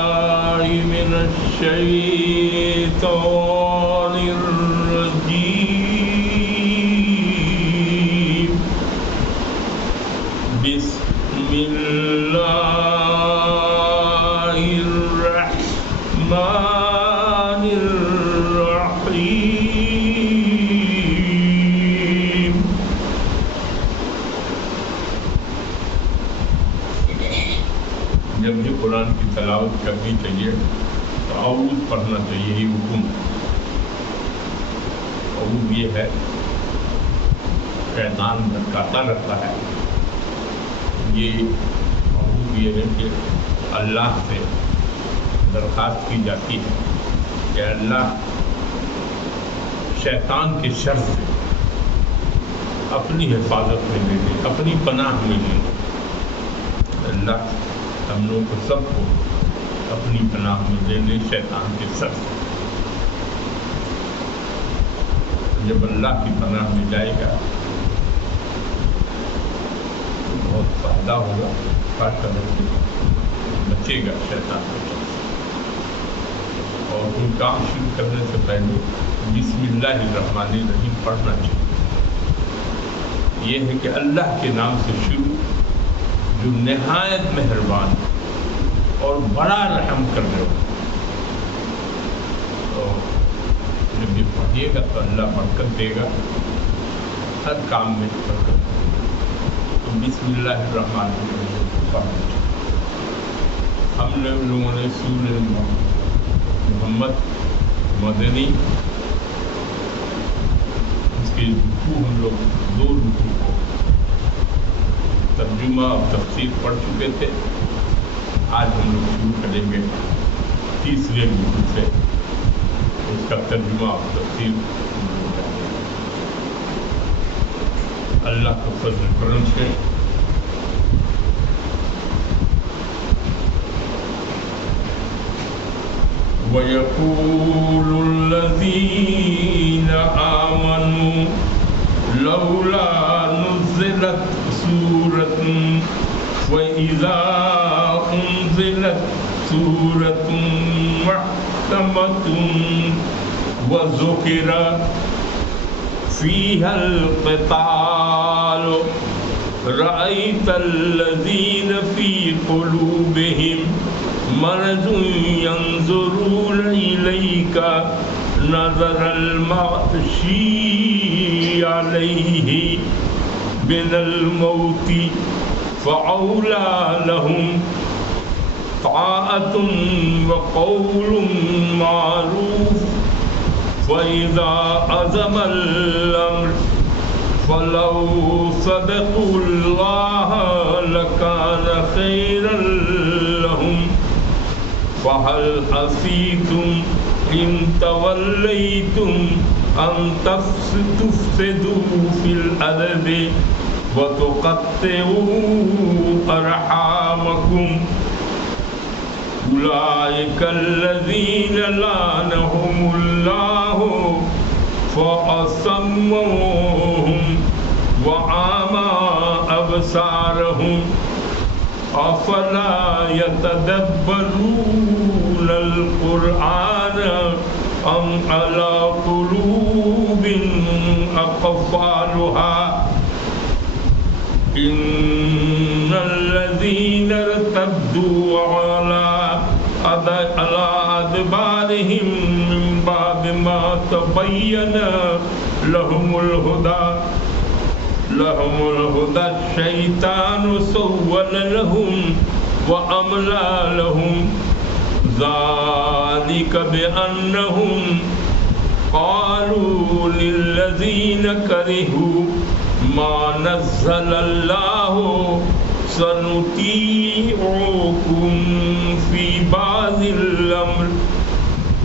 من الشيطان الرجيم بسم الله الرحمن الرحيم جب بھی قرآن کی تلاوت کرنی چاہیے تو اعوذ پڑھنا چاہیے، یہی حکم۔ اعوذ یہ ہے شیطان بھٹکاتا رہتا ہے، یہ اعوذ یہ ہے کہ اللہ سے درخواست کی جاتی ہے کہ اللہ شیطان کے شر سے اپنی حفاظت میں لے لے، اپنی پناہ میں لے لے۔ اللہ ہم لوگ کو سب کو اپنی پناہ میں لے لے شیطان کے شر سے۔ جب اللہ کی پناہ میں جائے گا تو بہت فائدہ ہوگا، بچے گا شیطان کے شر سے۔ اور کوئی کام شروع کرنے سے پہلے بسم اللہ الرحمن الرحیم پڑھنا چاہیے۔ یہ ہے کہ اللہ کے نام سے شروع، جو نہایت مہربان اور بڑا رحم کرنے والا۔ تو جب یہ پڑھیے گا تو اللہ برکت دے گا، ہر کام میں برکت دے گا۔ تو بسم اللہ الرحمن الرحیم پڑھنا چاہیے۔ ہم لوگوں نے سورہ محمد مدنی اس کے رکوع ہم لوگ 2 رکوع کو ترجمہ اور تفسیر پڑھ چکے تھے۔ آج ہم لوگ شروع کریں گے تیسرے رکوع سے، اس کا ترجمہ اور تفسیر۔ اللہ کو فضل کرم سے وَيَقُولُ الَّذِينَ آمَنُوا لَوْلَا نُزِّلَتْ سُورَةٌ وَإِذَا أُنزِلَتْ سُورَةٌ مُحْكَمَةٌ وَذُكِرَ فِيهَا الْقِتَالُ رَأَيْتَ الَّذِينَ فِي قُلُوبِهِمْ مَرَضٌ يَنظُرُونَ إِلَيْكَ نَظَرَ الْمَغْشِيِّ عَلَيْهِ مِنَ الْمَوْتِ فَأَوْلَى لَهُمْ طَاعَةٌ وَقَوْلٌ مَّعْرُوفٌ فَإِذَا عَزَمَ الْأَمْرُ فَلَوْ صَدَقُوا اللَّهَ لَكَانَ خَيْرًا لَّهُمْ فَهَلْ عَصَيْتُمْ إِن تَوَلَّيْتُمْ أَن تُفْسِدُوا فِي الْأَرْضِ وَتُقَطِّعُوا أَرْحَامَكُمْ أُولَٰئِكَ الَّذِينَ لَعَنَهُمُ اللَّهُ فَأَصَمَّهُمْ وَأَعْمَىٰ أَبْصَارَهُمْ أَفَلَا يَتَدَبَّرُونَ الْقُرْآنَ أَمْ عَلَىٰ قُلُوبٍ أَقْفَالُهَا إِنَّ الَّذِينَ ارْتَدُّوا عَلَىٰ أَدْبَارِهِم مِّن بَعْدِ مَا تَبَيَّنَ لَهُمُ الْهُدَىٰ الشَّيْطَانُ سَوَّلَ لَهُمْ وَأَمْلَىٰ لَهُمْ ذَٰلِكَ بِأَنَّهُمْ قَالُوا لِلَّذِينَ كَرِهُوا مَا نَزَّلَ اللَّهُ سَنُطِيعُكُمْ فِي بَعْضِ الْأَمْرِ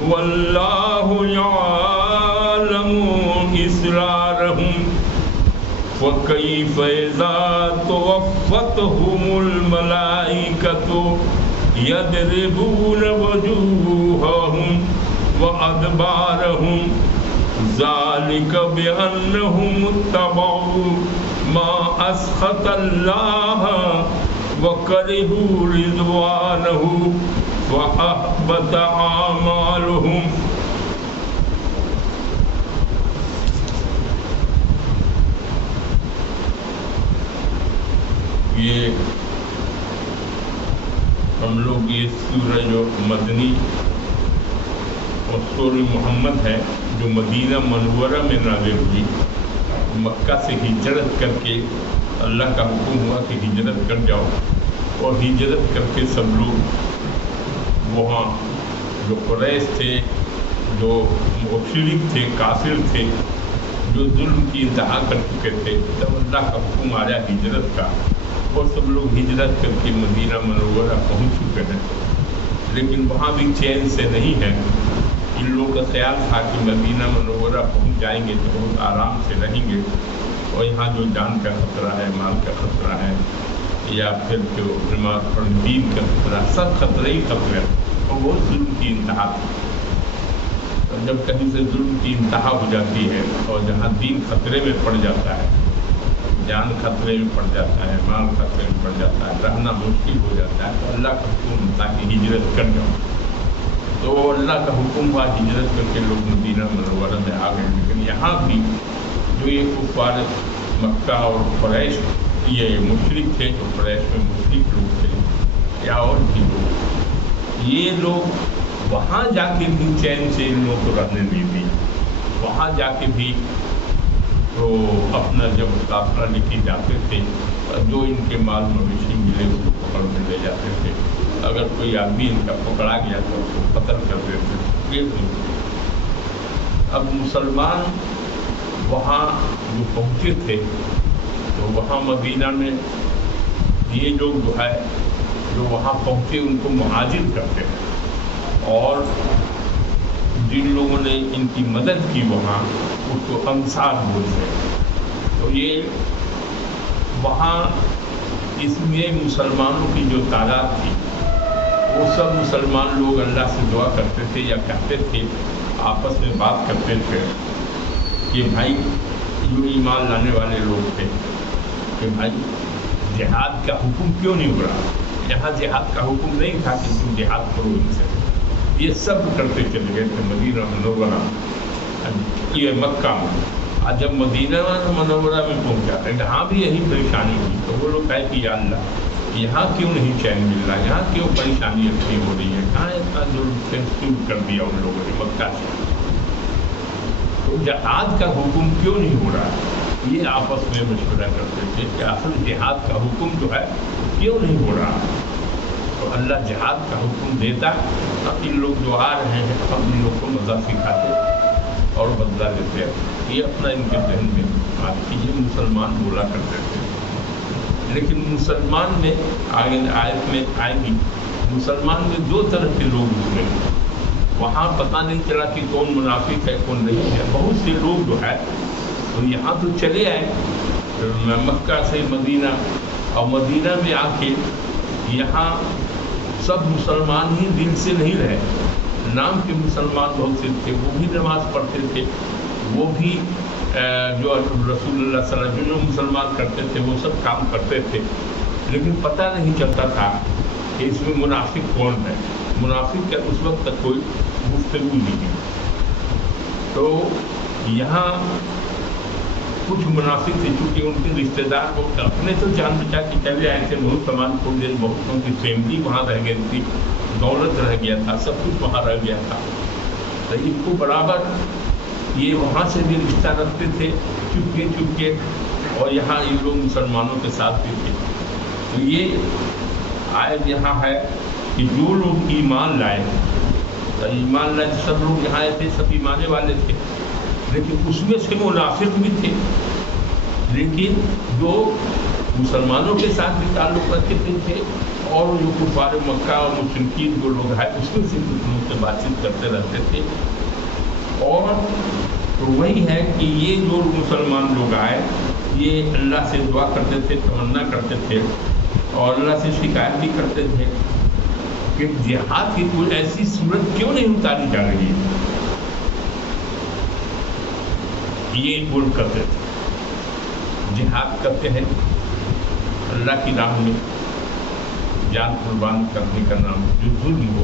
وَاللَّهُ يَعْلَمُ إِسْرَارَهُمْ فَكَيْفَ إِذَا تَوَفَّتْهُمُ الْمَلَائِكَةُ يَضْرِبُونَ وُجُوهَهُمْ وَأَدْبَارَهُمْ ذَلِكَ بِأَنَّهُمُ اتَّبَعُوا مَا أَسْخَطَ اللَّهَ وَكَرِهُوا رِضْوَانَهُ وَأَحْبَطَ أَعْمَالُهُمْ. یہ ہم لوگ یہ سورہ جو مدنی اور سورہ محمد ہے جو مدینہ منورہ میں نازل ہوئی، مکہ سے ہجرت کر کے اللہ کا حکم ہوا کہ ہجرت کر جاؤ، اور ہجرت کر کے سب لوگ وہاں جو قریش تھے، جو مشرک تھے، کافر تھے، جو ظلم کی انتہا کر چکے تھے، تب اللہ کا حکم آیا ہجرت کا، اور سب لوگ ہجرت کر کے مدینہ منورہ پہنچ چکے ہیں. لیکن وہاں بھی چین سے نہیں ہے. ان لوگوں کا خیال تھا کہ مدینہ منورہ پہنچ جائیں گے تو بہت آرام سے رہیں گے، اور یہاں جو جان کا خطرہ ہے، مال کا خطرہ ہے، یا پھر جو نماز پڑھنے دین کا خطرہ، سب خطرے ہی خطرے، اور وہ ظلم کی انتہا تھی. اور جب کہیں سے ظلم کی انتہا ہو جاتی ہے اور جہاں دین خطرے میں پڑ جاتا ہے، جان خطرے میں پڑ جاتا ہے، مال خطرے میں پڑ جاتا ہے، رہنا مشکل ہو جاتا ہے، تو اللہ کا حکم ہوتا ہے کہ ہجرت کر جاؤ. تو اللہ کا حکم ہوا، ہجرت کر کے لوگ مدینہ منورہ میں آ گئے. لیکن یہاں بھی جو یہ کفار مکہ اور قریش، یہ مشرک تھے، جو قریش میں مشرک لوگ تھے یا اور بھی لوگ، یہ لوگ وہاں جا کے بھی چین سے ان لوگوں کو رہنے نہیں دی. وہاں جا کے بھی تو اپنا جب قافلہ لے کے جاتے تھے، جو ان کے مال مویشی ملے اس کو پکڑ کے لے جاتے تھے. اگر کوئی آدمی ان کا پکڑا گیا تو اس کو قتل کر دیتے تھے. اب مسلمان وہاں جو پہنچے تھے تو وہاں مدینہ میں یہ لوگ جو ہے جو وہاں پہنچے ان کو مہاجر کرتے ہیں، اور جن لوگوں نے ان کی مدد کی وہاں اس کو انصار بولتے ہیں. تو یہ وہاں اس میں مسلمانوں کی جو تعداد تھی، وہ سب مسلمان لوگ اللہ سے دعا کرتے تھے یا کہتے تھے، آپس میں بات کرتے تھے کہ بھائی جو ایمان لانے والے لوگ تھے کہ بھائی جہاد کا حکم کیوں نہیں ہو رہا. یہاں جہاد کا حکم نہیں تھا کہ تم جہاد کرو ان سے. یہ سب کرتے چلے گئے تھے مدینہ منورہ، یہ مکہ میں. آج جب مدینہ منورہ میں پہنچا ہے، یہاں بھی یہی پریشانی ہوئی، تو وہ لوگ کہے کہ یا اللہ یہاں کیوں نہیں چین مل رہا، یہاں کیوں پریشانی اتنی ہو رہی ہے، کہاں اتنا ظلم کر دیا ان لوگوں نے مکہ سے. تو جہاد کا حکم کیوں نہیں ہو رہا ہے، یہ آپس میں مشورہ کرتے تھے کہ اصل جہاد کا حکم جو ہے کیوں نہیں ہو رہا. تو اللہ جہاد کا حکم دیتا، اب ان لوگ جو آ رہے ہیں اب ان لوگ کو مزہ سکھاتے اور بدلہ دیتے. یہ اپنا ان کے ذہن میں آج یہ مسلمان بولا کرتے تھے. لیکن مسلمان میں آیت میں آئے گی، مسلمان میں دو طرح کے لوگ ہوئے. وہاں پتہ نہیں چلا کہ کون منافق ہے کون نہیں ہے. بہت سے لوگ جو ہے تو یہاں تو چلے آئے مکہ سے مدینہ، اور مدینہ میں آ کے یہاں سب مسلمان ہی دل سے نہیں رہے. نام کے مسلمان بہت سے تھے، وہ بھی نماز پڑھتے تھے، وہ بھی جو رسول اللہ صلی اللہ علیہ وسلم جو مسلمان کرتے تھے وہ سب کام کرتے تھے. لیکن پتہ نہیں چلتا تھا کہ اس میں منافق کون ہے. منافق کا اس وقت تک کوئی گفتگو نہیں ہے. تو یہاں کچھ منافق تھے، چونکہ ان کے رشتہ دار کو اپنے تو جان بچا کے چلے آئے تھے. بہت سامان کھول دے، بہتوں کی فیملی وہاں رہ گئی تھی، دولت رہ گیا تھا، سب کچھ وہاں رہ گیا تھا. تو ان کو برابر یہ وہاں سے بھی رشتہ رکھتے تھے چپکے چپکے، اور یہاں ان لوگ مسلمانوں کے ساتھ بھی تھے. تو یہ آیت یہاں ہے کہ جو لوگ ایمان لائے، ایمان لائے سب لوگ یہاں آئے تھے، سب ایمانے والے تھے، لیکن اس میں سے منافق بھی تھے. لیکن جو مسلمانوں کے ساتھ بھی تعلق رکھتے تھے، اور جو کفار مکہ اور مشرکین جو لوگ ہیں اس میں سے کچھ لوگ سے بات چیت کرتے رہتے تھے. اور تو وہی ہے کہ یہ جو مسلمان لوگ آئے یہ اللہ سے دعا کرتے تھے، تمنا کرتے تھے، اور اللہ سے شکایت بھی کرتے تھے کہ جہاد کی کوئی ایسی صورت کیوں نہیں اتاری جا رہی ہے. یہ بول کرتے تھے جہاد کرتے ہیں اللہ کی راہ میں، جان قربان کرنے کا نام جو ظلم ہو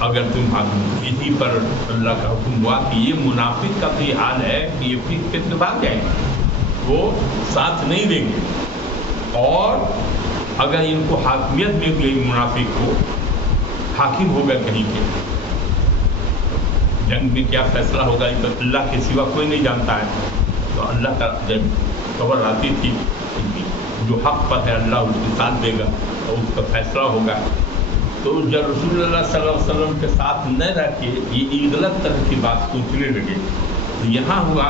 اگر تم اسی پر اللہ کا حکم ہوا کہ یہ منافق کا بھی حال ہے کہ یہ پھر کے بھاگ جائیں گے، وہ ساتھ نہیں دیں گے، اور اگر ان کو حاکمیت مل گئی منافق کو، حاکم ہوگا کہیں کے، جنگ میں کیا فیصلہ ہوگا اللہ کے سوا کوئی نہیں جانتا ہے، تو اللہ کا جب خبر آتی تھی جو حق پر ہے اللہ اس کے ساتھ دے گا اور اس کا فیصلہ ہوگا، تو جب رسول اللہ صلی اللہ علیہ وسلم کے ساتھ نہ رہ کے یہ غلط طرح کی بات سوچنے لگے، تو یہاں ہوا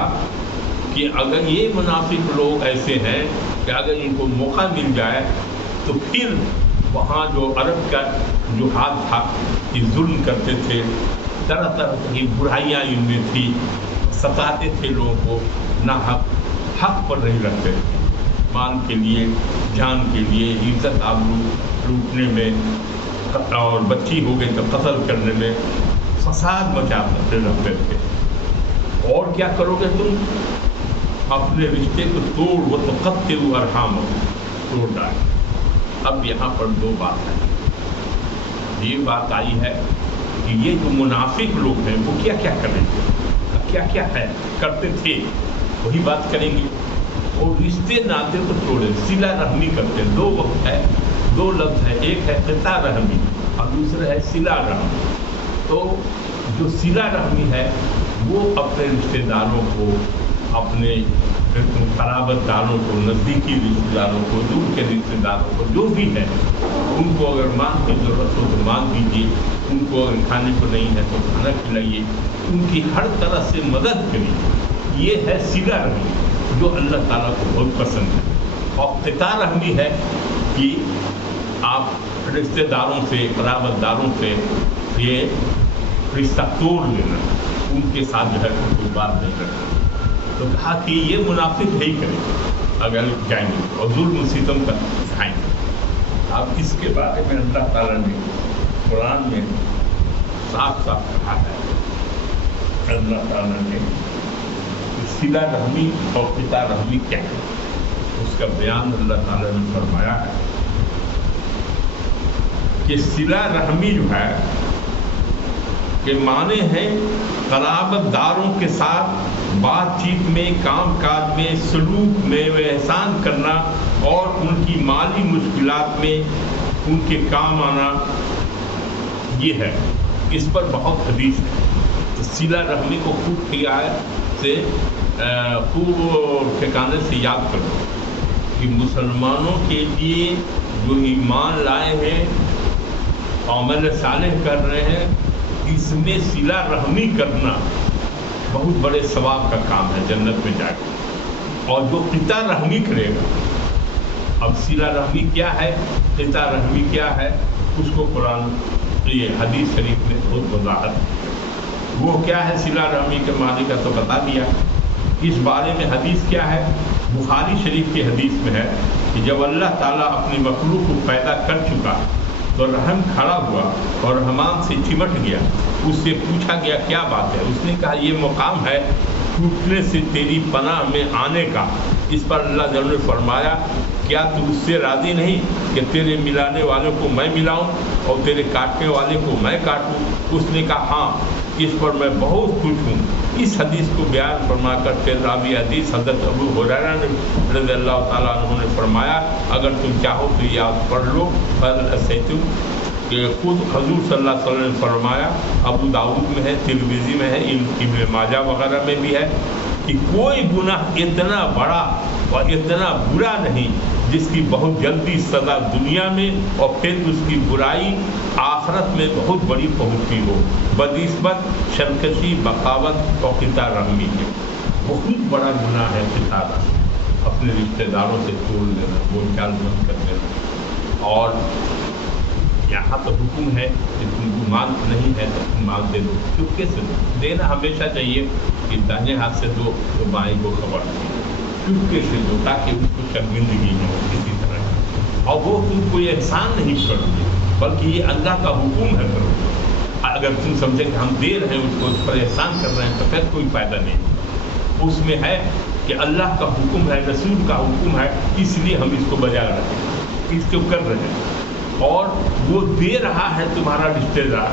کہ اگر یہ منافق لوگ ایسے ہیں کہ اگر ان کو موقع مل جائے تو پھر وہاں جو عرب کا جو حال تھا کہ ظلم کرتے تھے، طرح طرح کی برائیاں ان میں تھی، ستاتے تھے لوگوں کو، نہ حق پر نہیں رکھتے تھے، مال کے لیے، جان کے لیے، عزت آبرو لوٹنے میں، اور بچی ہو گئی تو قتل کرنے میں فساد مچاتے رہتے تھے۔ اور کیا کرو گے تم؟ اپنے رشتے کو توڑ وہ تو قطعوا ارحامکم، توڑ ڈالے۔ اب یہاں پر دو بات ہے، یہ بات آئی ہے کہ یہ جو منافق لوگ ہیں وہ کیا کیا کریں گے، کیا کیا ہے کرتے تھے، وہی بات کریں گے۔ اور رشتے ناطے کو توڑے، صلہ رحمی کرتے ہیں۔ دو وقت ہے، دو لفظ ہے، ایک ہے قطع رحمی اور دوسرا ہے صلہ رحمی۔ تو جو صلہ رحمی ہے وہ اپنے رشتے داروں کو، اپنے قرابت داروں کو، نزدیکی رشتے داروں کو، دور کے رشتے داروں کو، جو بھی ہے ان کو اگر مان کی ضرورت ہو تو مان دیجیے، ان کو اگر کھانے کو نہیں ہے تو کھانا کھلائیے، ان کی ہر طرح سے مدد کریے۔ یہ ہے صلہ رحمی جو اللہ تعالیٰ کو بہت پسند ہے۔ اور قطع رحمی ہے کہ آپ رشتے داروں سے، قرابت داروں سے یہ رشتہ توڑ لینا، ان کے ساتھ جو ہے کوئی بات نہیں کرنا۔ تو کہا کہ یہ منافق ہی کریں اگر جائیں گے اور ظلم و ستم کا کھائیں گے۔ اب اس کے بارے میں اللہ تعالیٰ نے قرآن میں صاف صاف کہا ہے، اللہ تعالیٰ نے صلہ رحمی اور قطع رحمی کیا ہے اس کا بیان اللہ تعالیٰ نے فرمایا ہے کہ صلہ رحمی جو ہے کہ معنی ہے قرابت داروں کے ساتھ بات چیت میں، کام کاج میں، سلوک میں احسان کرنا اور ان کی مالی مشکلات میں ان کے کام آنا، یہ ہے۔ اس پر بہت حدیث ہے۔ صلہ رحمی کو خوب خوب ٹھکانے سے یاد کرو کہ مسلمانوں کے لیے جو ایمان لائے ہیں، عمل صالح کر رہے ہیں، اس میں صلہ رحمی کرنا بہت بڑے ثواب کا کام ہے جنت میں جا کے۔ اور جو قطع رحمی کرے گا، اب صلہ رحمی کیا ہے، قطع رحمی کیا ہے، اس کو قرآن یہ حدیث شریف میں بہت وضاحت۔ وہ کیا ہے صلہ رحمی کے معنی کا تو بتا دیا۔ اس بارے میں حدیث کیا ہے، بخاری شریف کی حدیث میں ہے کہ جب اللہ تعالیٰ اپنی مخلوق کو پیدا کر چکا تو رحم کھڑا ہوا اور رحمان سے چمٹ گیا۔ اس سے پوچھا گیا کیا بات ہے، اس نے کہا یہ مقام ہے ٹوٹنے سے تیری پناہ میں آنے کا۔ اس پر اللہ جل نے فرمایا کیا تو اس سے راضی نہیں کہ تیرے ملانے والوں کو میں ملاؤں اور تیرے کاٹنے والے کو میں کاٹوں؟ اس نے کہا ہاں، اس پر میں بہت خوش ہوں۔ اس حدیث کو بیان فرما کر پھر راوی حدیث حضرت ابو ہریرہ رضی اللہ تعالیٰ عنہ نے فرمایا اگر تم چاہو تو یاد پڑھ لو، کہ خود حضور صلی اللہ علیہ وسلم نے فرمایا، ابو داؤد میں ہے، ترمذی میں ہے، ابن ماجہ وغیرہ میں بھی ہے کہ کوئی گناہ اتنا بڑا اور اتنا برا نہیں جس کی بہت جلدی سزا دنیا میں اور پھر اس کی برائی آخرت میں بہت بڑی پہنچتی ہو، بدنسبت سرکشی، بغاوت اور قطع رحمی ہے۔ بہت بڑا گناہ ہے قطع رحمی، اپنے رشتہ داروں سے توڑ لینا، بول چال بند کر دینا۔ اور یہاں تو حکم ہے کہ تم کو مال نہیں ہے تو تم مال دے دو، چپکے سے دینا ہمیشہ چاہیے کہ داہنے ہاتھ سے دو تو بائیں کو خبر دے، چپکے سے دو تاکہ اس کو شرمندگی نہ ہو کسی طرح کی، اور وہ تم کوئی احسان نہیں کرو گے بلکہ یہ اللہ کا حکم ہے کرو۔ اگر تم سمجھے کہ ہم دے رہے ہیں اس کو، اس پر احسان کر رہے ہیں تو پھر کوئی فائدہ نہیں۔ اس میں ہے کہ اللہ کا حکم ہے، رسول کا حکم ہے، اس لیے ہم اس کو بجا رہے ہیں، اس کو کر رہے ہیں۔ اور وہ دے رہا ہے تمہارا رشتہ دار،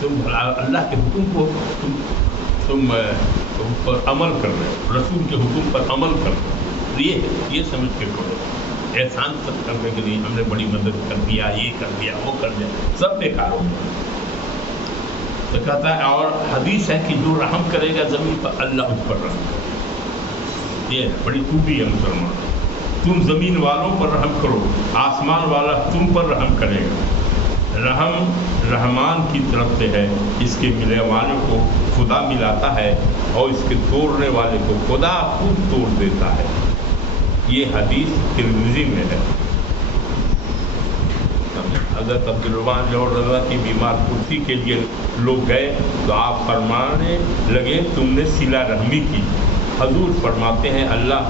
تم اللہ کے حکم کو تم پر عمل کر رہے ہو، رسول کے حکم پر عمل کر رہے ہو، یہ سمجھ کے کرو۔ احسان سب کرنے کے لیے ہم نے بڑی مدد کر دیا، یہ کر دیا، وہ کر دیا، سب بیکار ہو گیا۔ تو کہتا ہے اور حدیث ہے کہ جو رحم کرے گا زمین پر اللہ اس پر رحم کرے گا۔ یہ بڑی خوبی ہے مسلمان، تم زمین والوں پر رحم کرو، آسمان والا تم پر رحم کرے گا۔ رحم رحمان کی طرف سے ہے، اس کے ملنے والے کو خدا ملاتا ہے اور اس کے توڑنے والے کو خدا خود توڑ دیتا ہے۔ یہ حدیث ترمذی میں ہے۔ حضرت عبدالرحمن جوہر رضا کی بیمار کرسی کے لیے لوگ گئے تو آپ فرمانے لگے تم نے صلہ رحمی کی۔ حضور فرماتے ہیں اللہ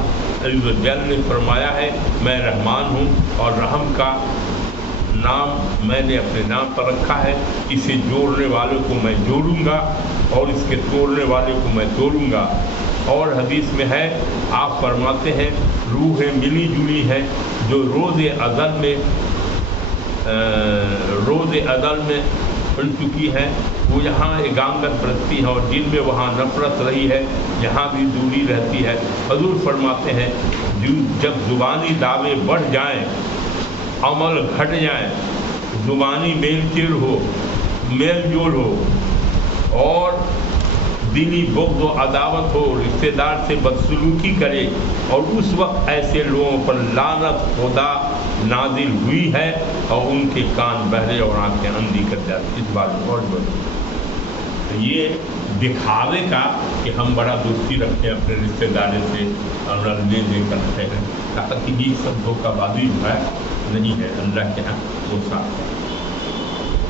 عز و جل نے فرمایا ہے میں رحمان ہوں اور رحم کا نام میں نے اپنے نام پر رکھا ہے، اسے جوڑنے والے کو میں جوڑوں گا اور اس کے توڑنے والے کو میں توڑوں گا۔ اور حدیث میں ہے آپ فرماتے ہیں روحیں ملی جلی ہیں جو روز ازل میں بن چکی ہیں، وہ یہاں اگانگت برتتی ہیں اور جن میں وہاں نفرت رہی ہے یہاں بھی دوری رہتی ہے۔ حضور فرماتے ہیں جب زبانی دعوے بڑھ جائیں، عمل گھٹ جائیں، زبانی میل جول ہو اور دلی بغض و عداوت ہو، رشتہ دار سے بدسلوکی کرے، اور اس وقت ایسے لوگوں پر لعنت خدا نازل ہوئی ہے اور ان کے کان بہرے اور آنکھیں اندھی کر جاتی۔ اس بات اور یہ دکھاوے کا کہ ہم بڑا دوستی رکھتے ہیں اپنے رشتہ داروں سے اور لے دے کر رکھتے ہیں، کہا کہ یہ سب دھوکہ بازی جو ہے نہیں ہے، اللہ کے ہاں وہ صاف ہے۔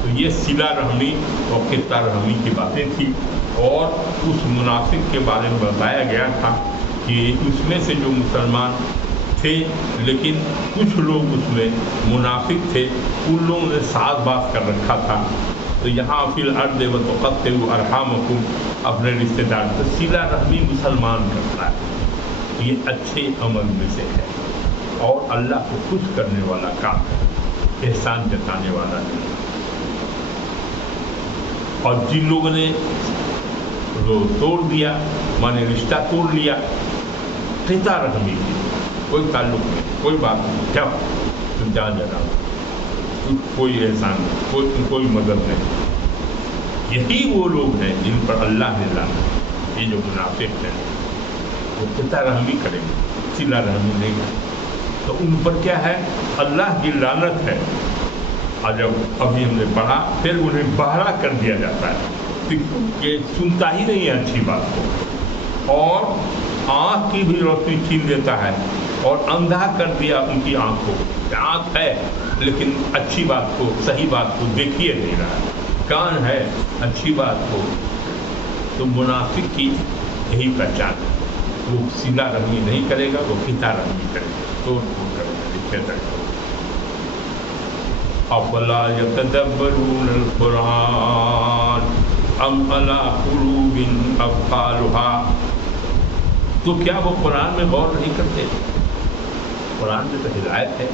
تو یہ صلہ رحمی اور قطع رحمی کی باتیں تھی، اور اس منافق کے بارے میں بتایا گیا تھا کہ اس میں سے جو مسلمان تھے لیکن کچھ لوگ اس میں منافق تھے، ان لوگوں نے ساز باز کر رکھا تھا۔ تو یہاں فی الارض وتقطعوا ارحامکم، اپنے رشتہ دار سے صلہ رحمی مسلمان کرتا ہے، یہ اچھے عمل میں سے ہے اور اللہ کو خوش کرنے والا کام ہے، احسان جتانے والا نہیں۔ اور جن لوگوں نے وہ توڑ دیا، مانے رشتہ توڑ لیا، قطع رحمی کی، کوئی تعلق نہیں، کوئی بات نہیں، کیا تم جان جانا، کوئی احسان نہیں، کوئی مدد نہیں۔ یہی وہ لوگ ہیں جن پر اللہ نے لعنت، یہ جو منافق ہیں وہ قطع رحمی کریں گے، صلہ رحمی نہیں کریں، تو ان پر کیا ہے اللہ کی لعنت ہے۔ اور جب ابھی ہم نے پڑھا پھر انہیں بہرا کر دیا جاتا ہے کہ سنتا ہی نہیں ہے اچھی بات کو، اور آنکھ کی بھی روشنی چھین دیتا ہے اور اندھا کر دیا ان کی آنکھ کو، آنکھ ہے لیکن اچھی بات کو، صحیح بات کو دیکھیے نہیں رہا، کان ہے اچھی بات کو۔ تو منافق کی یہی پہچان ہے، وہ صلہ رحمی نہیں کرے گا، وہ قطع رحمی کرے گا، توڑ پھوڑ کرے گا، رشتے دار۔ افلا یتدبرون القرآن ام علی قلوب اقفالها، تو کیا وہ قرآن میں غور نہیں کرتے؟ قرآن میں تو ہدایت ہے،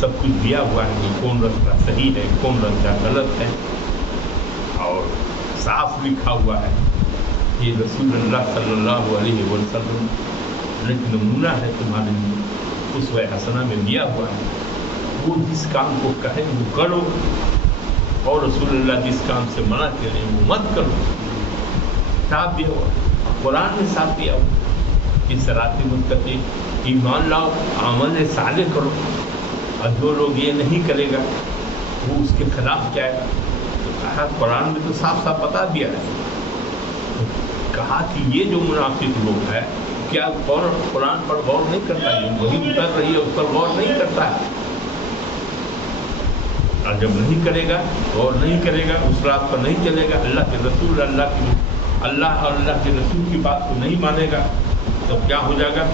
سب کچھ دیا ہوا ہے کہ کون رستہ صحیح ہے، کون رستہ غلط ہے، اور صاف لکھا ہوا ہے۔ یہ رسول اللہ صلی اللہ علیہ وسلم ایک نمونہ ہے تمہارے لیے، اسوہ حسنہ میں دیا ہوا ہے۔ وہ جس کام کو کہیں وہ کرو، اور رسول اللہ جس کام سے منع کریں وہ مت کرو، صاف دیا ہوا، قرآن میں صاف دیا ہوا کہ صراط مستقیم، ایمان لاؤ، عمل صالح کرو، اور جو لوگ یہ نہیں کرے گا وہ اس کے خلاف جائے گا۔ تو کہا قرآن میں تو صاف صاف بتا دیا ہے، کہا کہ یہ جو منافق لوگ ہے کیا قرآن پر غور نہیں کرتا ہے، وہی اتر رہی ہے اس پر غور نہیں کرتا ہے، اور جب نہیں کرے گا، غور نہیں کرے گا، اس رات پر نہیں چلے گا، اللہ کے رسول اللہ اور اللہ کے رسول کی بات کو نہیں مانے گا، تو کیا ہو جائے گا؟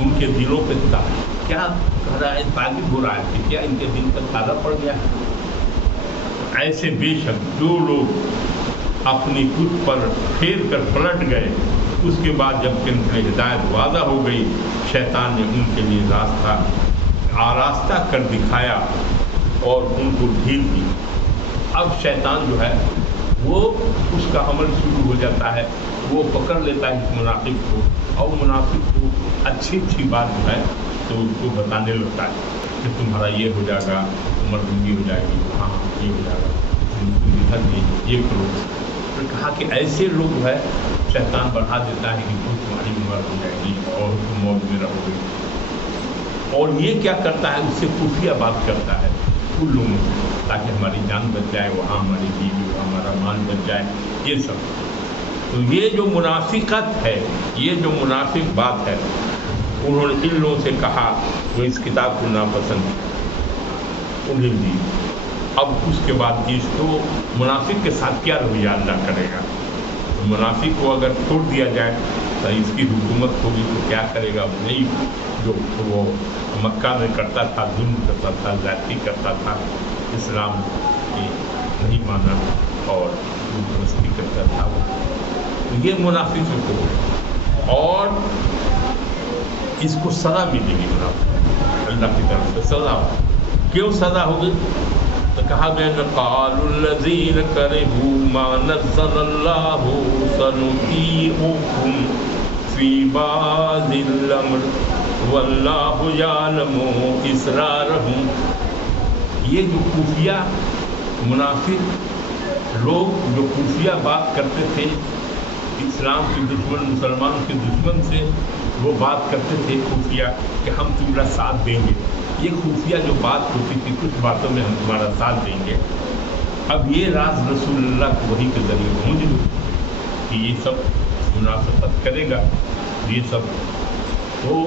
ان کے دلوں پہ کیا کہہ رہا ہے، تعلق ہو رہا ہے کہ کیا ان کے دل پر تالا پڑ گیا ہے۔ ایسے بے شک جو لوگ اپنی خود پر پھیر کر پلٹ گئے، اس کے بعد جب کہ ان کے لیے ہدایت واضح ہو گئی، شیطان نے ان کے لیے راستہ آراستہ کر دکھایا اور ان کو ڈھیل دی۔ اب شیطان جو ہے وہ اس کا عمل شروع ہو جاتا ہے، وہ پکڑ لیتا ہے اس منافق کو، اور منافق کو اچھی اچھی بات جو ہے تو اس کو بتانے لگتا ہے کہ تمہارا یہ ہو جائے گا، عمر لمبی ہو جائے گی، ہاں یہ ہو جائے گا، تم ادھر بھی یہ کرو۔ تو کہا کہ ایسے لوگ جو ہے شیطان بڑھا دیتا ہے کہ تمہاری عمر ہو جائے گی اور تم موت میں رہو گے، اور یہ کیا کرتا ہے، اس سے خفیہ بات کرتا ہے ان لوگوں سے تاکہ ہماری جان بچ جائے، وہاں ہماری بیوی ہمارا مال بچ جائے، یہ سب۔ تو یہ جو منافقت ہے، یہ جو منافق بات ہے، انہوں نے ان لوگوں سے کہا جو اس کتاب کو ناپسند انہیں دی۔ اب اس کے بعد اس کو منافق کے ساتھ کیا رویہ اللہ کرے گا؟ تو منافق کو اگر چھوڑ دیا جائے تو اس کی حکومت ہوگی تو کیا کرے گا؟ نہیں، جو وہ مکہ میں کرتا تھا، ظلم کرتا تھا، زیادتی کرتا تھا، اسلام کی نہیں مانا اور پرستی کرتا تھا، تو یہ منافق کو، اور اس کو سزا ملے گی منافق، اللہ کی طرف سے سزا۔ کیوں سزا ہوگی؟ تو کہا بین قال الذین کرہوا ما نزل اللہ سنطیعکم فی بعض الامر واللہ یعلم اسرارہم۔ یہ جو خفیہ منافق لوگ جو خفیہ بات کرتے تھے اسلام کے دشمن، مسلمان کے دشمن سے وہ بات کرتے تھے خفیہ کہ ہم تمہارا ساتھ دیں گے، یہ خفیہ جو بات ہوتی تھی کچھ باتوں میں ہم تمہارا ساتھ دیں گے، اب یہ راز رسول اللہ کو وحی کے ذریعے پہنچ گئی کہ یہ سب منافقت کرے گا، یہ سب۔ تو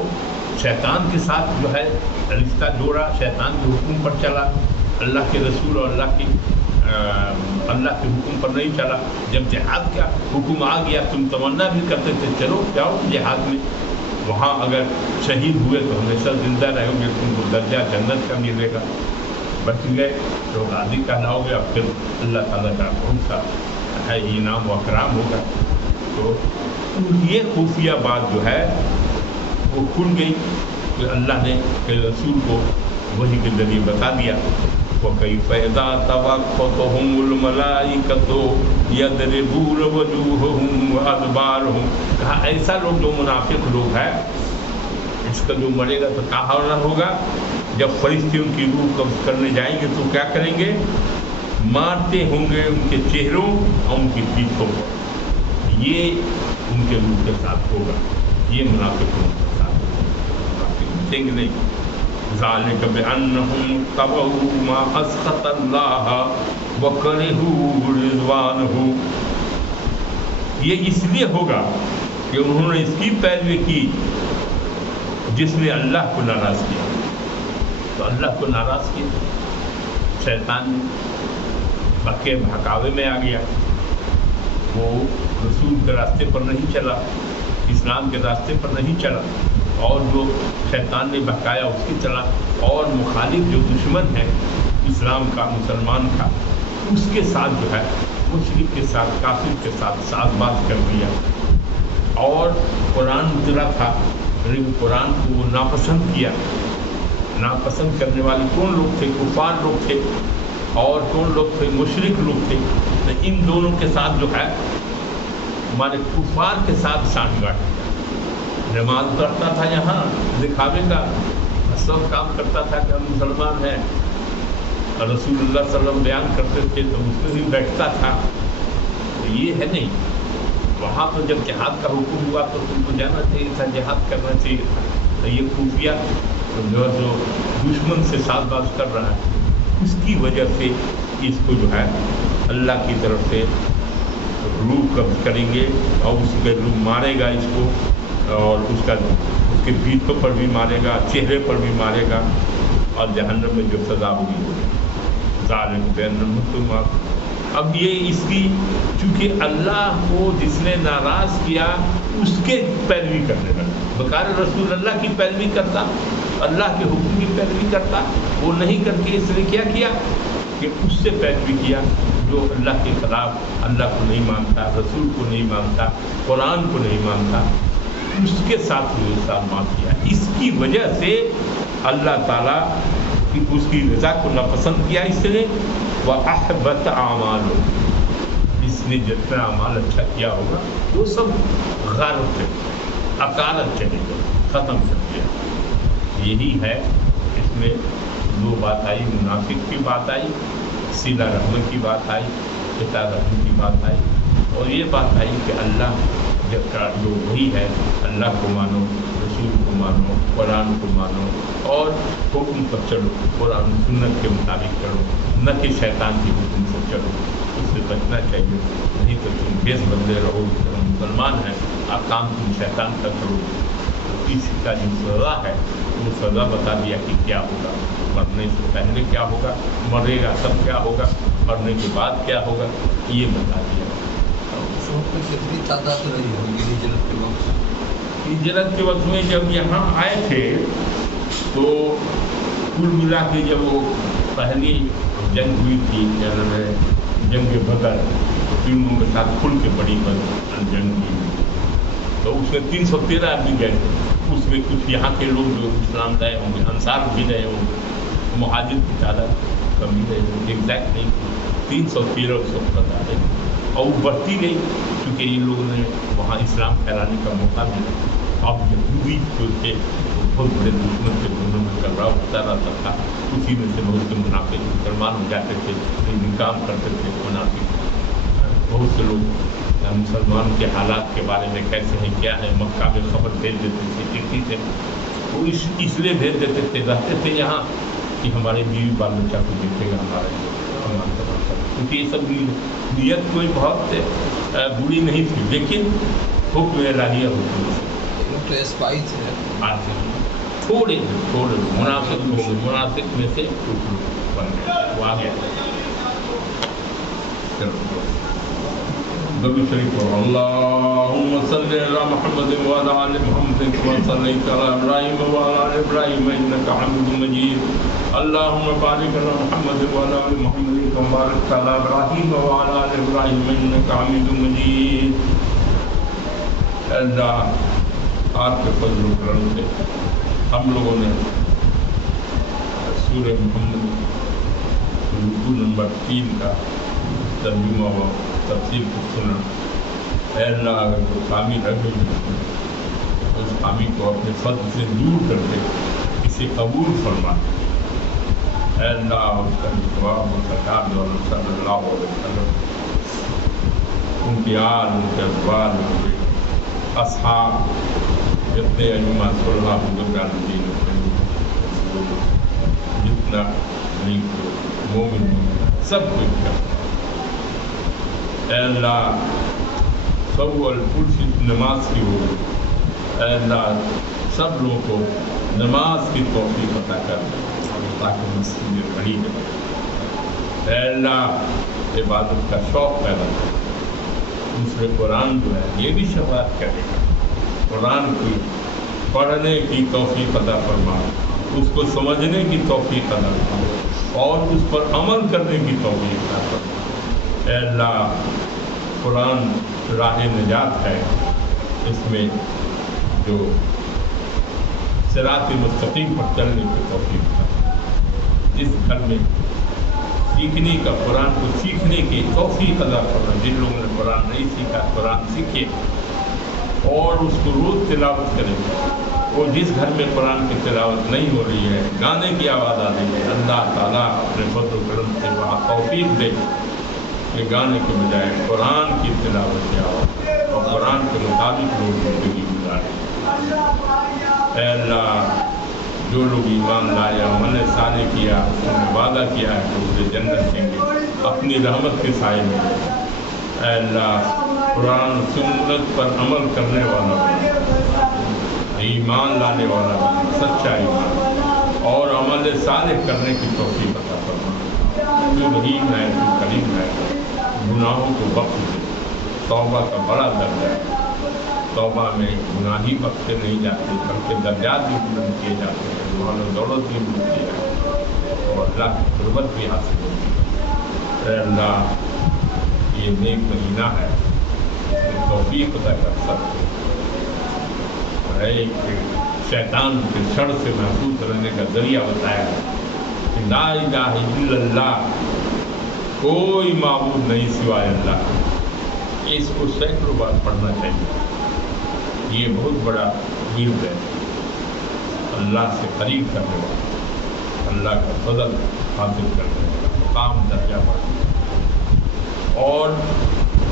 شیطان کے ساتھ جو ہے رشتہ جوڑا، شیطان کے حکم پر چلا، اللہ کے رسول اور اللہ کے حکم پر نہیں چلا۔ جب جہاد کا حکم آ گیا تم تمنا بھی کرتے تھے چلو جاؤ جہاد میں، وہاں اگر شہید ہوئے تو ہمیشہ زندہ رہو گے، تم کو درجہ جنت کا ملے گا، بچ گئے تو غازی کہلاؤ گے، اب پھر اللہ تعالیٰ کا کون سا ہے انعام و اکرام ہوگا۔ تو یہ خفیہ بات جو ہے وہ کھل گئی کہ اللہ نے رسول کو وحی کے ذریعے بتا دیا۔ وَكَيْفَ إِذَا تَوَفَّتْهُمُ الْمَلَائِكَةُ يَضْرِبُونَ وُجُوهَهُمْ وَأَدْبَارَهُمْ۔ کہا ایسا لوگ جو منافق لوگ ہے، اس کا جو مرے گا تو کہاں ہوگا؟ جب فرشتے ان کی روح قبض کرنے جائیں گے تو کیا کریں گے؟ مارتے ہوں گے ان کے چہروں اور ان کی پیٹھوں پر، یہ ان کے روح کے ساتھ ہوگا، یہ منافقوں کے ساتھ ہوگا، منافق بچیں گے نہیں۔ ذَلِكَ بِأَنَّهُمْ اتَّبَعُوا مَا أَسْخَطَ اللَّهَ وَكَرِهُوا رِضْوَانَهُ۔ یہ اس لیے ہوگا کہ انہوں نے اس کی پیروی کی جس نے اللہ کو ناراض کیا، تو اللہ کو ناراض کیا، شیطان بکے بہکاوے میں آ گیا، وہ رسول کے راستے پر نہیں چلا، اسلام کے راستے پر نہیں چلا، اور جو شیطان نے بہکایا اس کی چلا، اور مخالف جو دشمن ہے اسلام کا، مسلمان کا، اس کے ساتھ جو ہے مشرک کے ساتھ، کافر کے ساتھ ساتھ بات کر دیا، اور قرآن اترا تھا لیکن قرآن کو وہ ناپسند کیا۔ ناپسند کرنے والے کون لوگ تھے؟ کفار لوگ تھے، اور کون لوگ تھے؟ مشرک لوگ تھے۔ ان دونوں کے ساتھ جو ہے ہمارے کفار کے ساتھ سانٹھ گاٹھ، نماز پڑھتا تھا یہاں دکھاوے کا، سب کام کرتا تھا کہ ہم مسلمان ہیں، اور رسول اللہ صلی اللہ علیہ وسلم بیان کرتے تھے تو اس میں بھی بیٹھتا تھا۔ تو یہ ہے نہیں، وہاں تو جب جہاد کا حکم ہوا تو تم کو جانا چاہیے تھا، جہاد کرنا چاہیے تھا۔ تو یہ خفیہ جو دشمن سے ساتھ باز کر رہا ہے، اس کی وجہ سے اس کو جو ہے اللہ کی طرف سے روح قبض کریں گے، اور اس کے روح مارے گا اس کو، اور اس کے پیٹھوں پر بھی مارے گا، چہرے پر بھی مارے گا، اور جہنم میں جو سزا ہوگی ظالم بینہم ثم۔ اب یہ اس کی چونکہ اللہ کو جس نے ناراض کیا اس کے پیروی کرنے لگا، بقار رسول اللہ کی پیروی کرتا، اللہ کے حکم کی پیروی کرتا، وہ نہیں کر کے اس نے کیا کیا کہ اس سے پیروی کیا جو اللہ کے خلاف، اللہ کو نہیں مانتا، رسول کو نہیں مانتا، قرآن کو نہیں مانتا، اس کے ساتھ وہ ساتھ کیا۔ اس کی وجہ سے اللہ تعالیٰ اس کی رضا کو ناپسند کیا اس نے، وَأَحْبَطَ أَعْمَالُهُمْ، اس نے جتنا اعمال اچھا کیا ہوگا وہ سب غارت چلے گا، اکارت چلے گا، ختم کر دیا۔ یہی ہے اس میں دو بات آئی، منافق کی بات آئی، صلہ رحم کی بات آئی، قطع رحم کی بات آئی، اور یہ بات آئی کہ اللہ جب کا جو وہی ہے، اللہ کو مانو، رسول کو مانو، قرآن کو مانو اور حکم پر چلو، قرآن سنت کے مطابق چلو، نہ کہ شیطان کی حکم سے چلو، اس سے بچنا چاہیے، نہیں تو تم بیس بدلے رہو، تم مسلمان ہیں، آپ کام تم شیطان کا کرو۔ اس کا جو سزا ہے وہ سزا بتا دیا کہ کیا ہوگا، مرنے سے پہلے کیا ہوگا، مرے گا تب کیا ہوگا، مرنے کے بعد کیا ہوگا، یہ بتا دیا۔ کتنی تعداد رہی ہوگی ہجرت کے وقت؟ ہجرت کے وقت میں جب یہاں آئے تھے تو کل ملا کے جب وہ پہلی جنگ ہوئی تھی، جنگ بدر، فلموں کے ساتھ کھل کے بڑی جنگ ہوئی، تو اس میں 313 آدمی گئے تھے۔ اس میں کچھ یہاں کے لوگ جو اسلام لائے ہوں گے، انصار بھی رہے ہوں گے، مہاجر کی تعداد کمی رہے ہوں گے، ایگزیکٹ نہیں، 313 اس وقت بتا رہے ہیں، اور وہ بڑھتی گئی کیونکہ ان لوگوں نے وہاں اسلام پھیلانے کا موقع ملا۔ اب یہودی جو تھے وہ بہت بڑے دشمن سے انہوں میں ٹکراؤ ہوتا رہتا تھا، اسی میں سے بہت سے منافق مسلمان ہو جاتے تھے، کام کرتے تھے منافق۔ بہت سے لوگ مسلمان کے حالات کے بارے میں کیسے ہیں، کیا ہے، مکہ میں خبر بھیج دیتے تھے، چٹھی سے وہ اس لیے بھیج دیتے تھے، رہتے تھے یہاں کہ ہمارے بیوی بال بچہ کو دیکھے گا، کیونکہ یہ سب نیت کوئی بہت بری نہیں تھی، لیکن حکم الہیہ ہوتی ہے، تھوڑے منافق میں سے کچھ لوگ بن گئے، وہ آ گیا۔ نبی شریف اللہم صلی علی محمد وعلی آل محمد کما صلیت علی ابراہیم وعلی آل ابراہیم انک حمید مجید، اللہم بارک علی محمد وعلی آل محمد کما بارکت علی ابراہیم وعلی آل ابراہیم انک حمید مجید۔ اللہ آپ کے فضل و کرم سے ہم لوگوں نے سورہ محمد رکوع نمبر 3 کا ترجمہ و تفسیر کو سنا۔ اے اللہ اگر کوئی خامی رہ گئی اس خامی کو اپنے فضل سے دور کر کے اسے قبول فرما۔ اے اللہ اس کا جواب سرکار صلی اللہ علیہ وسلم، ان کے آل، ان کے ازواج، ان کے اصحاب، جتنے اجماع صلی اللہ علیہ وسلم، جتنا نہیں مومن سب کچھ کیا۔ اے اللہ سب الکرسی نماز کی ہو، اے اللہ سب لوگوں کو نماز کی توفیق عطا کر تاکہ مسجد میں کھڑی ہے۔ اے اللہ عبادت کا شوق پیدا کر۔ دوسرے قرآن جو ہے یہ بھی شفاعت کرے گا، قرآن کی پڑھنے کی توفیق عطا فرما، اس کو سمجھنے کی توفیق عطا فرما اور اس پر عمل کرنے کی توفیق عطا فرما۔ اے اللہ قرآن راہ نجات ہے، اس میں جو صراط مستقیم پر چلنے کی توفیق ہے، جس گھر میں سیکھنے کا، قرآن کو سیکھنے کی توفیق عطا فرما۔ جن لوگوں نے قرآن نہیں سیکھا قرآن سیکھے اور اس کو روز تلاوت کرے، اور جس گھر میں قرآن کی تلاوت نہیں ہو رہی ہے، گانے کی آواز آ رہی ہے، اللہ تعالیٰ اپنے فضل و کرم سے وہاں توفیق دے کہ گانے کے بجائے قرآن کی تلاوت کی آواز اور قرآن کے مطابق لوگ زندگی گزارے۔ اے اللہ جو لوگ ایمان لائے، عمل صالح کیا، اس نے وعدہ کیا ہے کہ اسے جنت دیں گے اپنی رحمت کے سائے میں۔ اے اللہ قرآن سنت پر عمل کرنے والا بنا، ایمان لانے والا بنا، سچا ایمان اور عمل صالح کرنے کی توفیق عطا فرما۔ جو رحیم ہے، جو کریم ہے، گناہوں کو بخش دے۔ توبہ کا بڑا درجہ ہے، توبہ میں گناہ ہی بخشے نہیں جاتے بلکہ درجات بھی بلند کیے جاتے ہیں، مال و دولت بھی ملتی ہے اور اللہ کی قربت بھی حاصل ہوتی ہے۔ اے اللہ یہ نیک مہینہ ہے، اس میں توفیق عطا کر سکتے ہیں، شیطان کے شر سے محفوظ رہنے کا ذریعہ بتایا ہے کہ لا الہ الا اللہ، کوئی معبود نہیں سوائے اللہ، اس کو سینکڑوں بار پڑھنا چاہیے. یہ بہت بڑا ورد ہے اللہ سے قریب کرنے والا, اللہ کا فضل حاصل کرنے والا, مقام درجہ پانے اور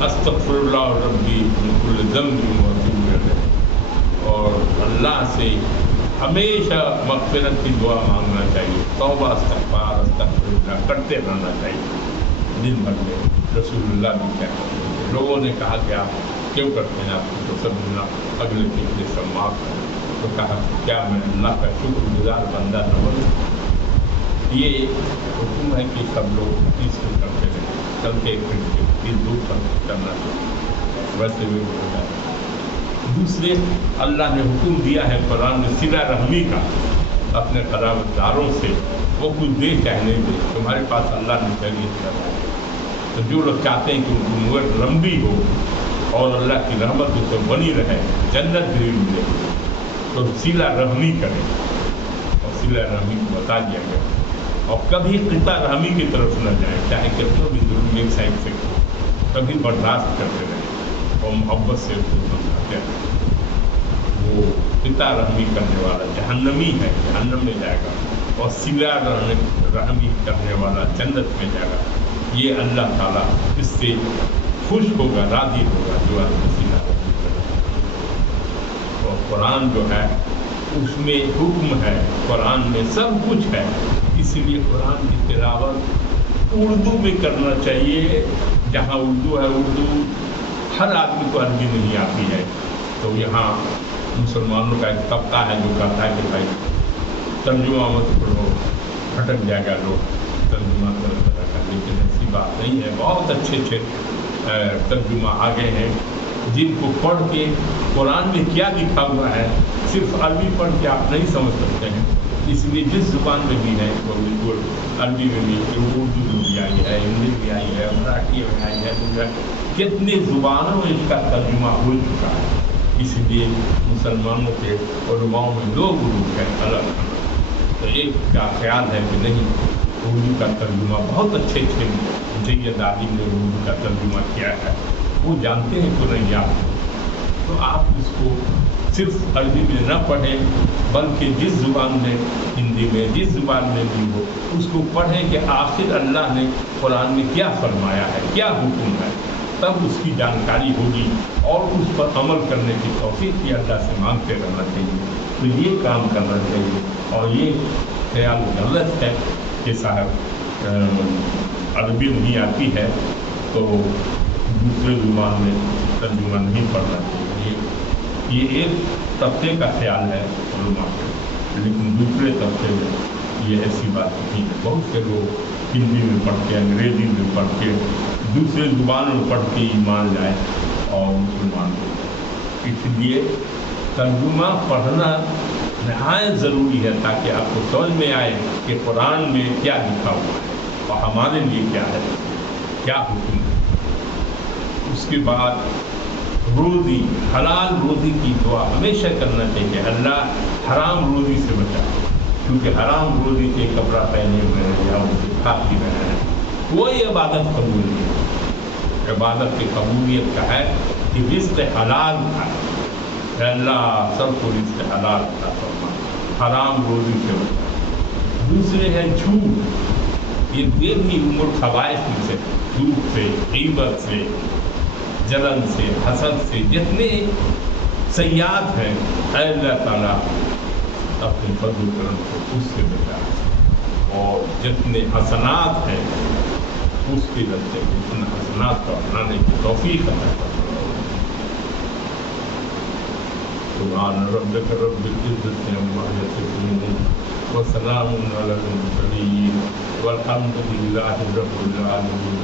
استغفر اللہ ربی من کل ذنب واتوب الیہ, اور اللہ سے ہمیشہ مغفرت کی دعا مانگنا چاہیے, توبہ استغفار استغفر اللہ کرتے رہنا چاہیے دن بھر میں. رسول اللہ بھی کیا کرتے ہیں, لوگوں نے کہا کہ آپ کیوں کرتے ہیں, آپ کو سب اللہ اگلے پچھلے سب معاف کریں, تو کہا کہ کیا میں اللہ کا شکر گزار بندہ نہ بنوں. یہ حکم ہے کہ سب لوگ اس کو کرتے رہیں, چلتے پھرتے اس دور پر کرنا چاہیے, ویسے بھی ہو جائے. دوسرے اللہ نے حکم دیا ہے قرآن میں صلہ رحمی کا اپنے قرابت داروں سے, وہ کچھ دے چاہے نہیں دے, تمہارے پاس اللہ نے خیریت کر رہا ہے. تو جو لوگ چاہتے ہیں کہ ان کی عمر لمبی ہو اور اللہ کی رحمت اس کو بنی رہے, جنت بھی ملے, تو صلہ رحمی کریں. اور صلہ رحمی کو بتا دیا گیا, اور کبھی قطع رحمی کی طرف نہ جائیں, چاہے کتنا بھی ظلم ایک سائڈ سے ہو, کبھی برداشت کرتے رہیں اور محبت سے اس کو سمجھاتے ہیں. وہ قطع رحمی کرنے والا جہنمی ہے, جہنم میں جائے گا, اور صلہ رحمی کرنے والا جنت میں جائے گا. یہ اللہ تعالیٰ اس سے خوش ہوگا, راضی ہوگا جو آدمی صلہ رحمی کرے. اور قرآن جو ہے اس میں حکم ہے, قرآن میں سب کچھ ہے, اسی لیے قرآن کی تلاوت اردو میں کرنا چاہیے. جہاں اردو ہے, اردو ہر آدمی کو عربی نہیں آتی ہے, تو یہاں مسلمانوں کا ایک طبقہ ہے جو کہتا ہے کہ بھائی ترجمہ مت پڑھو, بھٹک جائے گا لوگ, ترجمہ کر. لیکن ایسی بات نہیں ہے, بہت اچھے اچھے ترجمہ آ گئے ہیں جن کو پڑھ کے قرآن میں کیا لکھا ہوا ہے صرف عربی پڑھ کے آپ نہیں سمجھ سکتے ہیں. اس لیے جس زبان میں بھی ہے وہ بالکل عربی میں بھی, اردو میں بھی آئی ہے, انگلش بھی آئی ہے, مراٹھی میں آئی ہے, کتنی زبانوں میں اس کا ترجمہ ہو چکا ہے. اس لیے مسلمانوں کے علماء میں دو گروپ ہیں الگ الگ. تو ایک کا خیال ہے کہ نہیں, اردو کا ترجمہ بہت اچھے اچھے جید عالم نے اردو کا ترجمہ کیا ہے, وہ جانتے ہیں تو نہیں آپ, تو آپ اس کو صرف عربی میں نہ پڑھیں بلکہ جس زبان میں, ہندی میں, جس زبان میں بھی ہو اس کو پڑھیں کہ آخر اللہ نے قرآن میں کیا فرمایا ہے, کیا حکم ہے, تب اس کی جانکاری ہوگی اور اس پر عمل کرنے کی توفیق بھی اللہ سے مانگتے رہنا چاہیے. تو یہ کام کرنا چاہیے, اور یہ خیال غلط ہے کہ صاحب عربی نہیں آتی ہے تو دوسرے زبان میں ترجمہ نہیں پڑھنا چاہیے. یہ ایک طبقے کا خیال ہے علماء کا, لیکن دوسرے طبقے میں یہ ایسی بات نہیں ہے. بہت سے لوگ ہندی میں پڑھ کے, انگریزی میں پڑھ کے, دوسرے زبان میں پڑھ کے ایمان لائے اور مسلمان ہو. اس لیے ترجمہ پڑھنا نہایت ضروری ہے تاکہ آپ کو سمجھ میں آئے کہ قرآن میں کیا لکھا ہوا ہے اور ہمارے لیے کیا ہے, کیا حکم ہے. اس کے بعد روزی, حلال روزی کی دعا ہمیشہ کرنا چاہیے, اللہ حرام روزی سے بچائے, کیونکہ حرام روزی کے کپڑا پہنے ہوئے ہیں یا ان سے کھاتی رہے ہیں, کوئی عبادت قبول نہیں. عبادت کی قبولیت کا ہے کہ رزق حلال کھائے, اللہ سب کو رزق حلال عطا فرما, حرام روزی سے بچائے. دوسرے ہیں جھوٹ, یہ دیر کی عمر خواہش سے, جھوٹ سے, غیبت سے, جلن سے, حسد سے, جتنے سیئات ہیں اے اللہ تعالیٰ اپنے فضل و کرم سے اس سے بچائے, اور جتنے حسنات ہیں اس کے راستے جتنے حسنات کو اپنانے کی توفیق عطا فرما. سبحان ربک رب العزة عما یصفون وسلام علی المرسلین والحمد للہ رب العالمین.